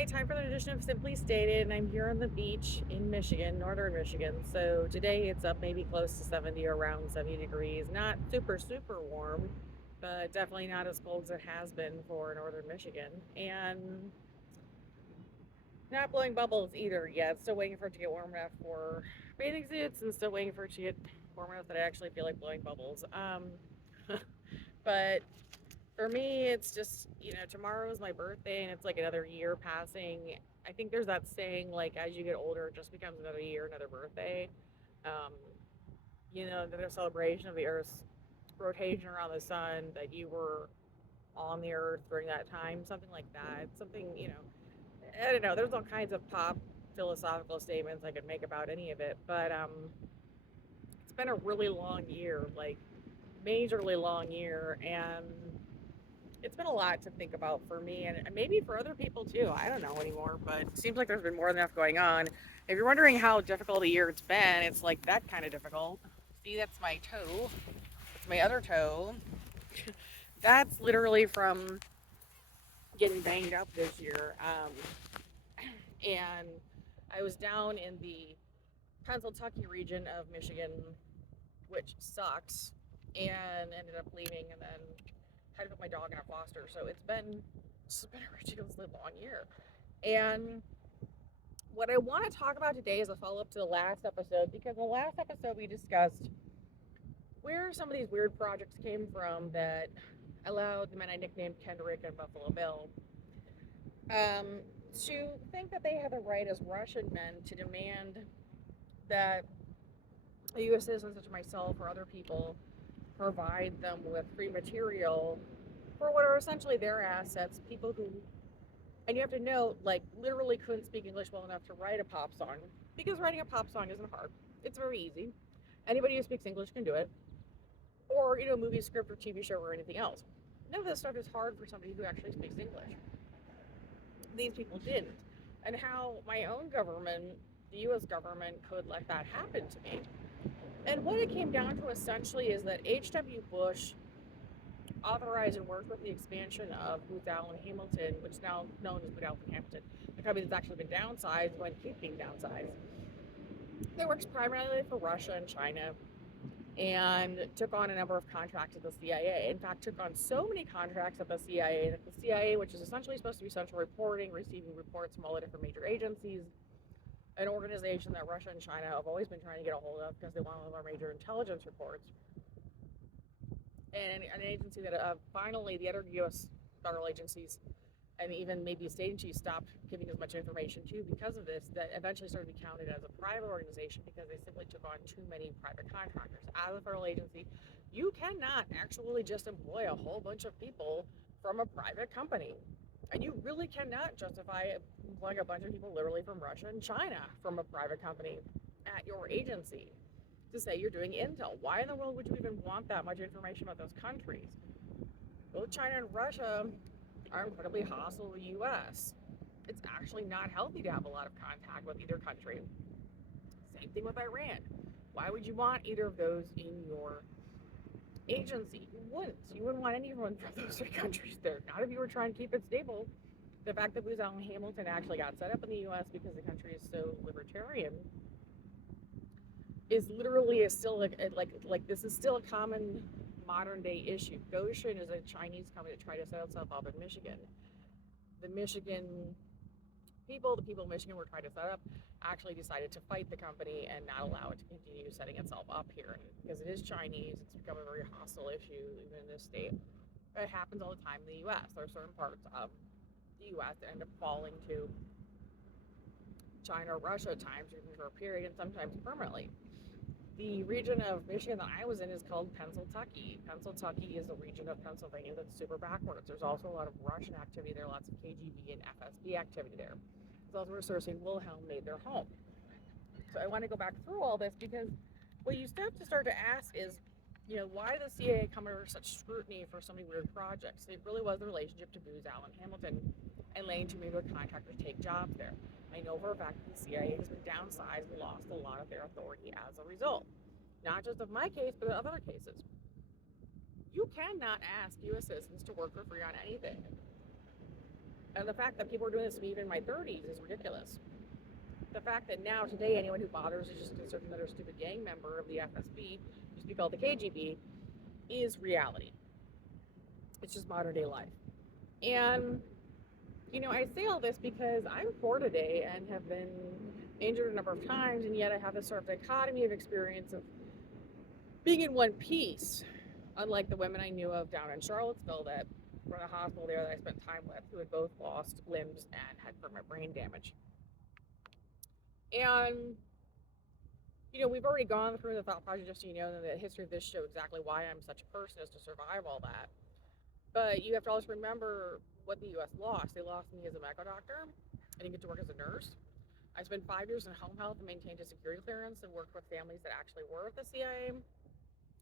Hi, time for the edition of Simply Stated, and I'm here on the beach in Michigan, northern Michigan. So today it's up maybe close to 70 or around 70 degrees. Not super, super warm, but definitely not as cold as it has been for northern Michigan. And not blowing bubbles either yet. Still waiting for it to get warm enough for bathing suits and still waiting for it to get warm enough that I actually feel like blowing bubbles. But for me, it's just, tomorrow is my birthday and it's like another year passing. I think there's that saying, like, as you get older, it just becomes another year, another birthday. Um, another celebration of the Earth's rotation around the sun, that you were on the Earth during that time, something like that. Something, I don't know. There's all kinds of pop philosophical statements I could make about any of it, but it's been a really long year, like, majorly long year, and it's been a lot to think about for me and maybe for other people too. I don't know anymore, but it seems like there's been more than enough going on. If you're wondering how difficult a year it's been, it's like that kind of difficult. See, that's my toe. That's my other toe. That's literally from getting banged up this year. And I was down in the Pennsylvania region of Michigan, which sucks, and ended up leaving and then had to put my dog in a foster. So it's been a ridiculously long year. And what I want to talk about today is a follow up to the last episode, because in the last episode we discussed where some of these weird projects came from that allowed the men I nicknamed Kendrick and Buffalo Bill um, to think that they had the right as Russian men to demand that a U.S. citizen such as myself or other people provide them with free material for what are essentially their assets, people who, and you have to note, like, literally couldn't speak English well enough to write a pop song, because writing a pop song isn't hard. It's very easy. Anybody who speaks English can do it. Or, movie script or TV show or anything else. None of this stuff is hard for somebody who actually speaks English. These people didn't. And how my own government, the US government, could let that happen to me. And what it came down to essentially is that H.W. Bush authorized and worked with the expansion of Booz Allen Hamilton, which is now known as Booz Allen Hamilton, a company that's actually been downsized when keep being downsized. That works primarily for Russia and China, and took on a number of contracts at the CIA. In fact, took on so many contracts at the CIA that the CIA, which is essentially supposed to be central reporting, receiving reports from all the different major agencies, an organization that Russia and China have always been trying to get a hold of because they want all of our major intelligence reports, and an agency that finally the other U.S. federal agencies and even maybe state agencies stopped giving as much information to because of this, that eventually started to be counted as a private organization because they simply took on too many private contractors. As a federal agency, you cannot actually just employ a whole bunch of people from a private company. And you really cannot justify employing a bunch of people literally from Russia and China from a private company at your agency to say you're doing intel. Why in the world would you even want that much information about those countries? Both China and Russia are incredibly hostile to the U.S. It's actually not healthy to have a lot of contact with either country. Same thing with Iran. Why would you want either of those in your agency? You wouldn't. You wouldn't want anyone from those three countries there. Not if you were trying to keep it stable. The fact that Booz Allen Hamilton actually got set up in the U.S. because the country is so libertarian is literally is still like this is still a common modern day issue. Goshen is a Chinese company that tried to set itself up in Michigan. The Michigan people, the people of Michigan were trying to set up, actually decided to fight the company and not allow it to continue setting itself up here. And because it is Chinese, it's become a very hostile issue even in this state. It happens all the time in the U.S. There are certain parts of the U.S. that end up falling to China or Russia at times, even for a period, and sometimes permanently. The region of Michigan that I was in is called Pennsylvania. Pennsylvania is a region of Pennsylvania that's super backwards. There's also a lot of Russian activity there, lots of KGB and FSB activity there. It's also where Cersei and Wilhelm made their home. So I want to go back through all this because what you have to start to ask is, why did the CIA come under such scrutiny for so many weird projects? It really was the relationship to Booz Allen Hamilton and letting too many contractors take jobs there. I know for a fact that the CIA has been downsized and lost a lot of their authority as a result. Not just of my case, but of other cases. You cannot ask U.S. citizens to work for free on anything. And the fact that people are doing this to me even in my 30s is ridiculous. The fact that now, today, anyone who bothers is just considered another stupid gang member of the FSB, used to be called the KGB, is reality. It's just modern day life. And, I say all this because I'm poor today and have been injured a number of times, and yet I have this sort of dichotomy of experience of being in one piece, unlike the women I knew of down in Charlottesville that were in a hospital there that I spent time with, who had both lost limbs and had permanent brain damage. And, we've already gone through the thought project, just so you know, and the history of this show, exactly why I'm such a person is to survive all that. But you have to always remember what the U.S. lost. They lost me as a medical doctor. I didn't get to work as a nurse. I spent 5 years in home health and maintained a security clearance and worked with families that actually were at the CIA,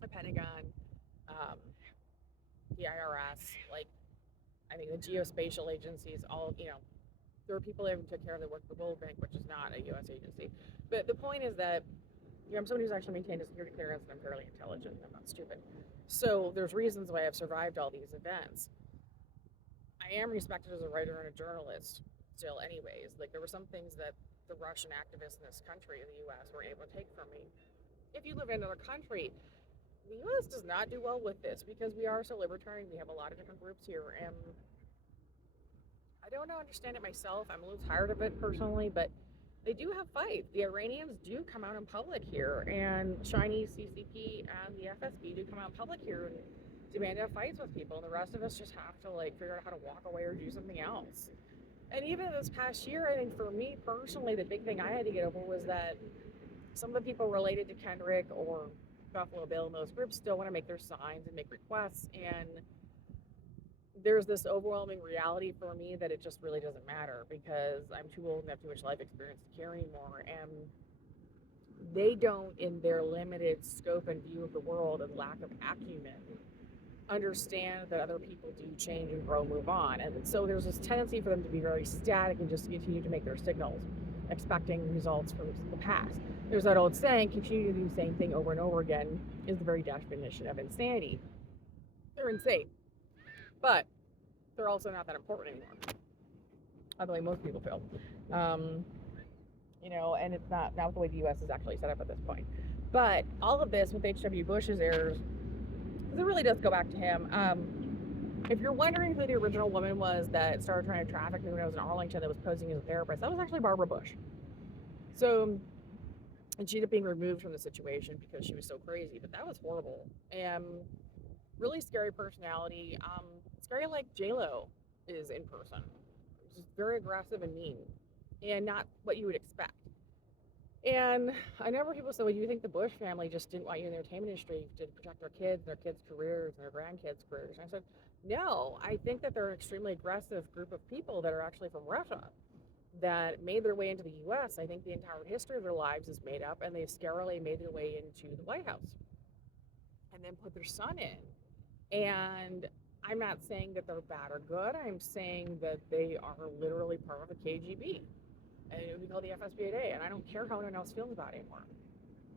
the Pentagon, um, the IRS, like, I think the geospatial agencies, all, there were people that took care of the work for the World Bank, which is not a U.S. agency. But the point is that, I'm somebody who's actually maintained a security clearance, and I'm fairly intelligent. I'm not stupid. So there's reasons why I've survived all these events. I am respected as a writer and a journalist still, anyways. Like, there were some things that the Russian activists in this country, in the U.S., were able to take from me. If you live in another country, the U.S. does not do well with this because we are so libertarian. We have a lot of different groups here, and I don't understand it myself. I'm a little tired of it personally, but they do have fights. The Iranians do come out in public here, and Chinese CCP and the FSB do come out in public here and demand to have fights with people. And the rest of us just have to figure out how to walk away or do something else. And even this past year, I think for me personally, the big thing I had to get over was that some of the people related to Kendrick or Buffalo Bill and those groups still want to make their signs and make requests, and there's this overwhelming reality for me that it just really doesn't matter because I'm too old and have too much life experience to care anymore. And they don't, in their limited scope and view of the world and lack of acumen, understand that other people do change and grow and move on. And so there's this tendency for them to be very static and just continue to make their signals, expecting results from the past. There's that old saying, continue to do the same thing over and over again is the very definition of insanity. They're insane. But they're also not that important anymore, the way most people feel. And it's not the way the U.S. is actually set up at this point. But all of this with H.W. Bush's errors, because it really does go back to him. If you're wondering who the original woman was that started trying to traffic me when I was in Arlington that was posing as a therapist, that was actually Barbara Bush. So, and she ended up being removed from the situation because she was so crazy, but that was horrible. And really scary personality. Scary like J.Lo is in person. Just very aggressive and mean, and not what you would expect. And I know people say, well, you think the Bush family just didn't want you in the entertainment industry to protect their kids, their kids' careers, and their grandkids' careers. And I said, no, I think that they're an extremely aggressive group of people that are actually from Russia that made their way into the U.S. I think the entire history of their lives is made up, and they scarily made their way into the White House and then put their son in. And I'm not saying that they're bad or good. I'm saying that they are literally part of the KGB. And it would be called the FSB, and I don't care how anyone else feels about it anymore.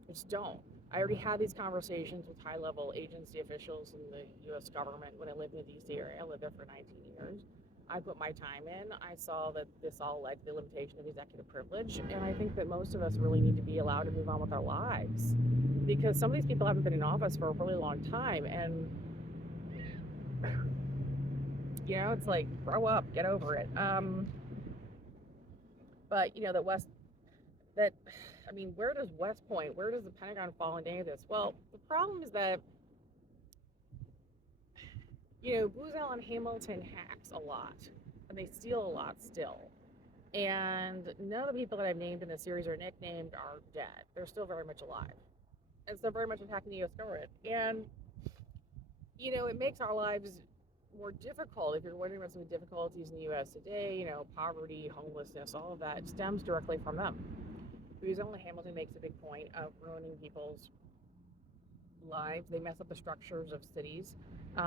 I just don't. I already had these conversations with high-level agency officials in the U.S. government when I lived in the D.C. area. I lived there for 19 years. I put my time in. I saw that this all led to the limitation of executive privilege, and I think that most of us really need to be allowed to move on with our lives because some of these people haven't been in office for a really long time, and it's like, grow up, get over it. But where does West Point, where does the Pentagon fall in any of this? Well, the problem is that, Booz Allen Hamilton hacks a lot, and they steal a lot still. And none of the people that I've named in the series or nicknamed are dead. They're still very much alive. And still very much attacking the U.S. government. And, it makes our lives more difficult. If you're wondering about some of the difficulties in the U.S. today, poverty, homelessness, all of that stems directly from them. Booz Allen Hamilton makes a big point of ruining people's lives. They mess up the structures of cities.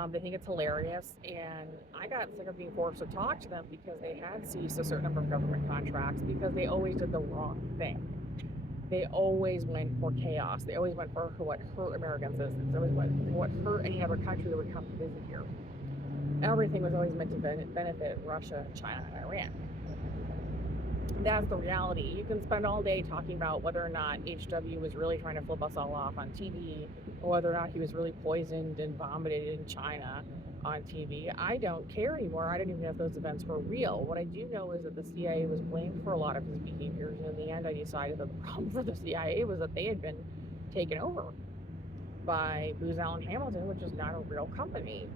They think it's hilarious, and I got sick of being forced to talk to them because they had ceased a certain number of government contracts because they always did the wrong thing. They always went for chaos. They always went for what hurt American citizens. They always went for what hurt any other country that would come to visit here. everything was always meant to benefit Russia, China, and Iran. That's the reality. You can spend all day talking about whether or not HW was really trying to flip us all off on TV, or whether or not he was really poisoned and vomited in China on TV. I don't care anymore. I don't even know if those events were real. What I do know is that the CIA was blamed for a lot of his behaviors. And in the end, I decided that the problem for the CIA was that they had been taken over by Booz Allen Hamilton, which is not a real company.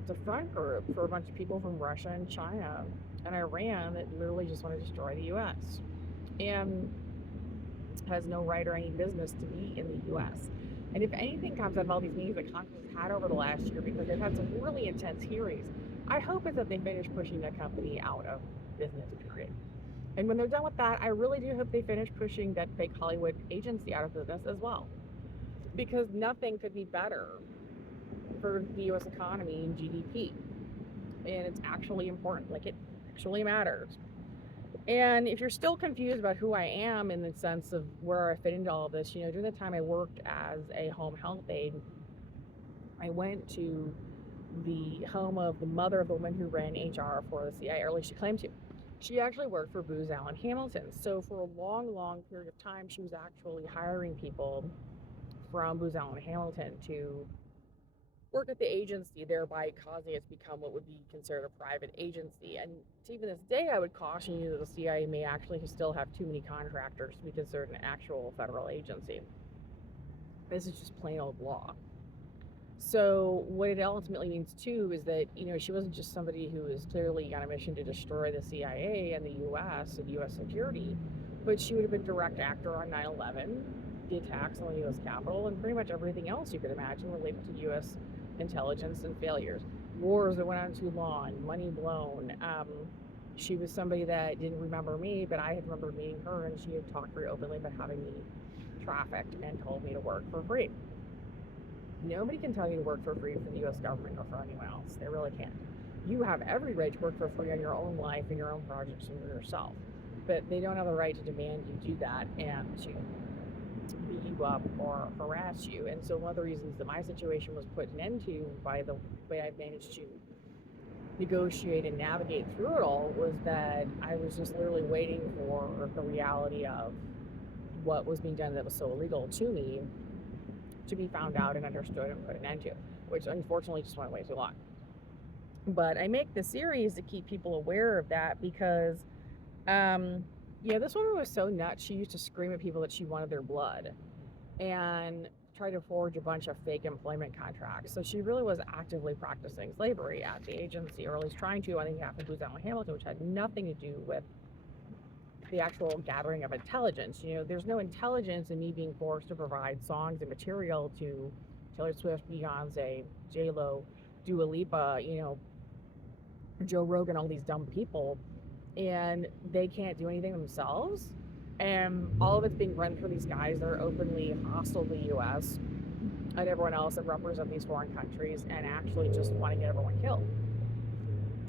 It's a front group for a bunch of people from Russia and China and Iran that literally just want to destroy the U.S. and has no right or any business to be in the U.S. And if anything comes out of all these meetings that Congress has had over the last year, because they've had some really intense hearings, I hope is that they finish pushing the company out of business, period. And when they're done with that, I really do hope they finish pushing that fake Hollywood agency out of business as well. Because nothing could be better for the U.S. economy and GDP. And it's actually important. Like, it actually matters. And if you're still confused about who I am in the sense of where I fit into all of this, during the time I worked as a home health aide, I went to the home of the mother of the woman who ran HR for the CIA, or at least she claimed to. She actually worked for Booz Allen Hamilton. So for a long, long period of time, she was actually hiring people from Booz Allen Hamilton to work at the agency, thereby causing it to become what would be considered a private agency. And to even this day, I would caution you that the CIA may actually still have too many contractors to be considered an actual federal agency. This is just plain old law. So what it ultimately means too is that, she wasn't just somebody who was clearly on a mission to destroy the CIA and the US and US security, but she would have been direct actor on 9/11, the attacks on the US Capitol, and pretty much everything else you could imagine related to US intelligence and failures. Wars that went on too long, money blown. She was somebody that didn't remember me, but I had remembered meeting her, and she had talked very openly about having me trafficked and told me to work for free. Nobody can tell you to work for free for the US government or for anyone else. They really can't. You have every right to work for free on your own life and your own projects and yourself. But they don't have the right to demand you do that and to beat you up or harass you. And so one of the reasons that my situation was put an end to by the way I managed to negotiate and navigate through it all was that I was just literally waiting for the reality of what was being done that was so illegal to me to be found out and understood and put an end to, which unfortunately just went way too long. But I make this series to keep people aware of that because, this woman was so nuts. She used to scream at people that she wanted their blood and try to forge a bunch of fake employment contracts. So she really was actively practicing slavery at the agency, or at least trying to. I think it happened to Booz Allen Hamilton, which had nothing to do with the actual gathering of intelligence. There's no intelligence in me being forced to provide songs and material to Taylor Swift, Beyonce, J.Lo, Dua Lipa, Joe Rogan, all these dumb people, and they can't do anything themselves. And all of it's being run through these guys that are openly hostile to the U.S. and everyone else that represent these foreign countries and actually just want to get everyone killed.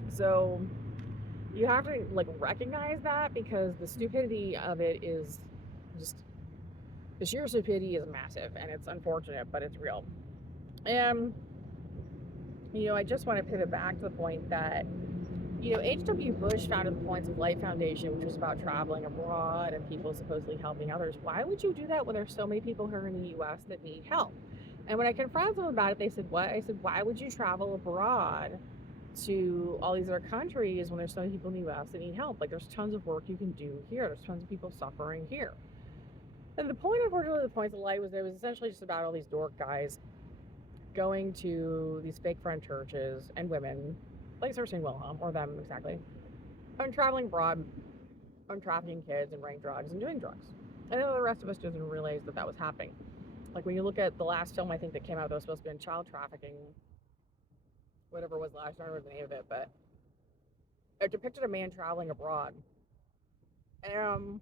So you have to recognize that, because the stupidity of it is just, the sheer stupidity is massive, and it's unfortunate, but it's real. And I just want to pivot back to the point that H.W. Bush founded the Points of Light Foundation, which was about traveling abroad and people supposedly helping others. Why would you do that when there's so many people here in the U.S. that need help? And when I confronted them about it, they said, what? I said, why would you travel abroad to all these other countries when there's so many people in the U.S. that need help? There's tons of work you can do here. There's tons of people suffering here. And the point, unfortunately, the Points of Light was essentially just about all these dork guys going to these fake friend churches and women, like Cersei and Wilhelm, or them exactly, and traveling abroad, and trafficking kids and running drugs and doing drugs. And then the rest of us didn't realize that that was happening. When you look at the last film, I think, that came out that was supposed to be on child trafficking, whatever it was last, I don't remember the name of it, but it depicted a man traveling abroad. And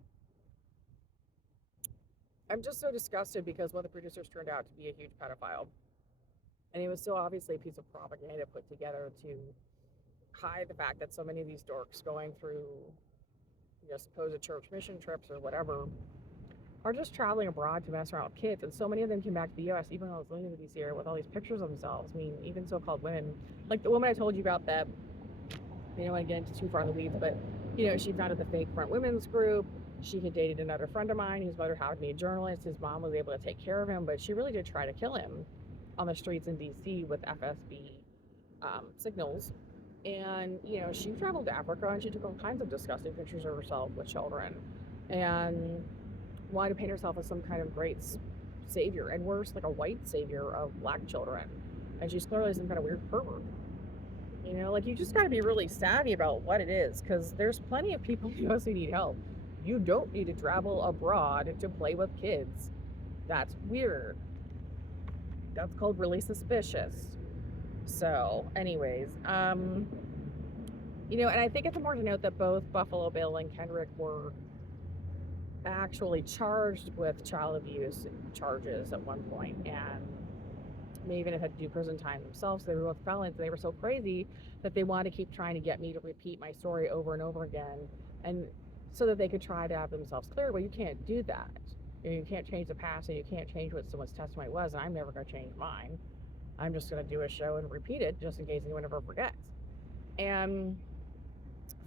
I'm just so disgusted because one of the producers turned out to be a huge pedophile. And it was so obviously a piece of propaganda put together to hide the fact that so many of these dorks going through, supposed church mission trips or whatever, are just traveling abroad to mess around with kids. And so many of them came back to the US, even though I was living in the DC area, with all these pictures of themselves. I mean, even so called women. Like the woman I told you about that, you know, I don't want to get into too far in the weeds, but, you know, she founded the Fake Front Women's Group. She had dated another friend of mine whose mother happened to be a journalist. His mom was able to take care of him, but she really did try to kill him on the streets in DC with FSB signals. And, you know, she traveled to Africa and she took all kinds of disgusting pictures of herself with children and wanted to paint herself as some kind of great savior, and worse, like a white savior of black children. And she's clearly some kind of weird pervert. You know, like you just got to be really savvy about what it is, because there's plenty of people in the US who need help. You don't need to travel abroad to play with kids. That's weird. That's called really suspicious. So, anyways, you know, and I think it's important to note that both Buffalo Bill and Kendrick were actually charged with child abuse charges at one point, and may even have had to do prison time themselves. They were both felons. They were so crazy that they wanted to keep trying to get me to repeat my story over and over again, and so that they could try to have themselves cleared. Well, you can't do that. You can't change the past, and you can't change what someone's testimony was, and I'm never going to change mine. I'm just going to do a show and repeat it just in case anyone ever forgets. And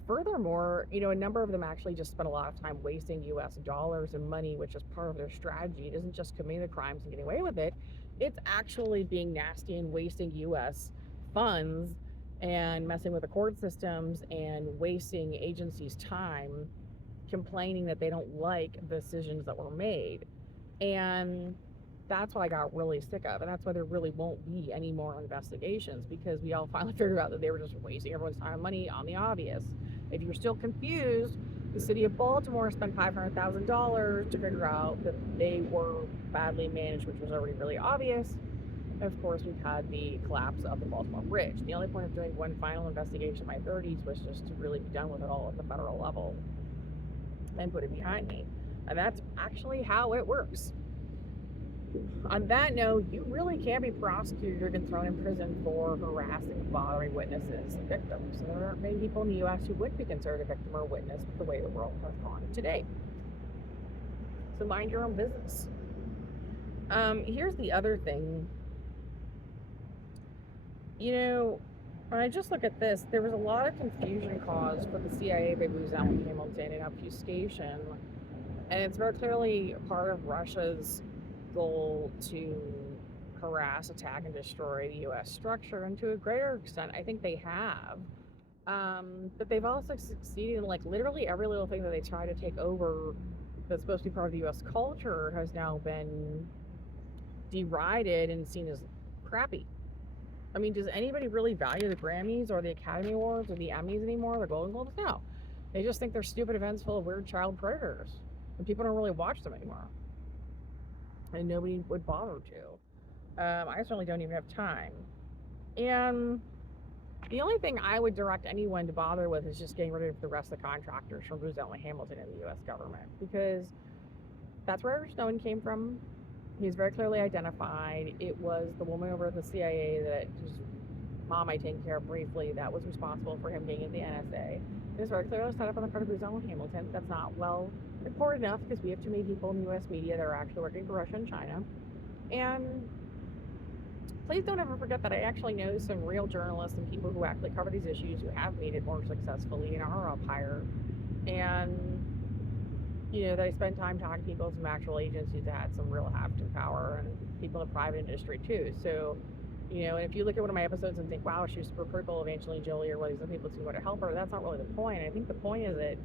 furthermore, you know, a number of them actually just spent a lot of time wasting US dollars and money, which is part of their strategy. It isn't just committing the crimes and getting away with it, it's actually being nasty and wasting US funds and messing with the court systems and wasting agencies' time complaining that they don't like decisions that were made. And that's what I got really sick of. And that's why there really won't be any more investigations, because we all finally figured out that they were just wasting everyone's time and money on the obvious. If you're still confused, the city of Baltimore spent $500,000 to figure out that they were badly managed, which was already really obvious. And of course, we've had the collapse of the Baltimore Bridge. The only point of doing one final investigation in my 30s was just to really be done with it all at the federal level and put it behind me. And that's actually how it works. On that note, you really can't be prosecuted or even thrown in prison for harassing and bothering witnesses and victims. And there aren't many people in the U.S. who would be considered a victim or a witness with the way the world has gone today. So mind your own business. Here's the other thing. You know, when I just look at this, there was a lot of confusion caused for the CIA by Booz-Allen Hamilton and obfuscation. And it's very clearly part of Russia's goal to harass, attack, and destroy the U.S. structure. And to a greater extent, I think they have. But they've also succeeded in, like, literally every little thing that they try to take over that's supposed to be part of the U.S. culture has now been derided and seen as crappy. I mean, does anybody really value the Grammys or the Academy Awards or the Emmys anymore, the Golden Globes? No. They just think they're stupid events full of weird child predators. And people don't really watch them anymore. And nobody would bother to. I certainly don't even have time. And the only thing I would direct anyone to bother with is just getting rid of the rest of the contractors from Booz-Allen Hamilton in the U.S. government, because that's where Edward Snowden came from. He's very clearly identified. It was the woman over at the CIA that whose mom I taken care of briefly that was responsible for him being in the NSA. It was very clearly set up on the part of Booz-Allen Hamilton. That's not well reported enough, because we have too many people in the U.S. media that are actually working for Russia and China. And please don't ever forget that I actually know some real journalists and people who actually cover these issues who have made it more successfully and are up higher. And, you know, that I spend time talking to people from actual agencies that had some real heft and power, and people in the private industry too. So, you know, and if you look at one of my episodes and think, wow, she was super critical of Angelina Jolie or what these other people who want to help her, that's not really the point. I think the point is that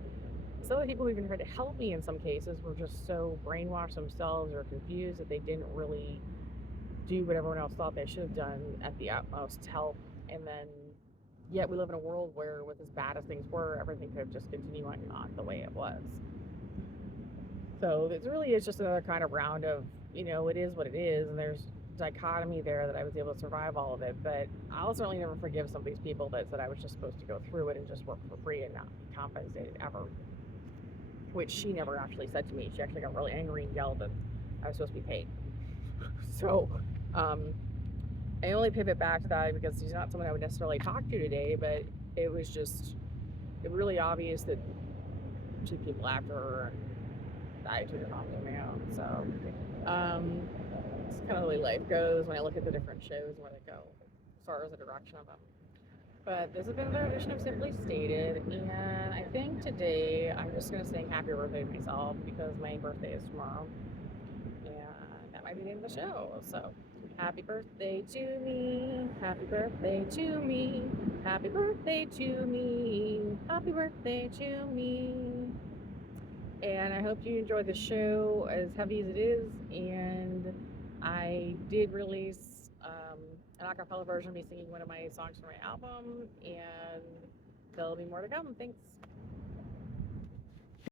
some of the people who even tried to help me in some cases were just so brainwashed themselves or confused that they didn't really do what everyone else thought they should have done at the utmost to help. And then, yet we live in a world where, with as bad as things were, everything could have just continued on the way it was. So it really is just another kind of round of, you know, it is what it is, and there's dichotomy there that I was able to survive all of it. But I'll certainly never forgive some of these people that said I was just supposed to go through it and just work for free and not be compensated ever, which she never actually said to me. She actually got really angry and yelled that I was supposed to be paid. So I only pivot back to that because he's not someone I would necessarily talk to today, but it was just really obvious that she had people after her. I too am opting me out. So, it's kind of the way life goes when I look at the different shows and where they go as far as the direction of them. But this has been another edition of Simply Stated, and I think today I'm just going to sing happy birthday to myself because my birthday is tomorrow, and that might be the end of the show. So, happy birthday to me, happy birthday to me, happy birthday to me, happy birthday to me. And I hope you enjoyed the show as heavy as it is. And I did release an acapella version of me singing one of my songs from my album, and there'll be more to come. Thanks.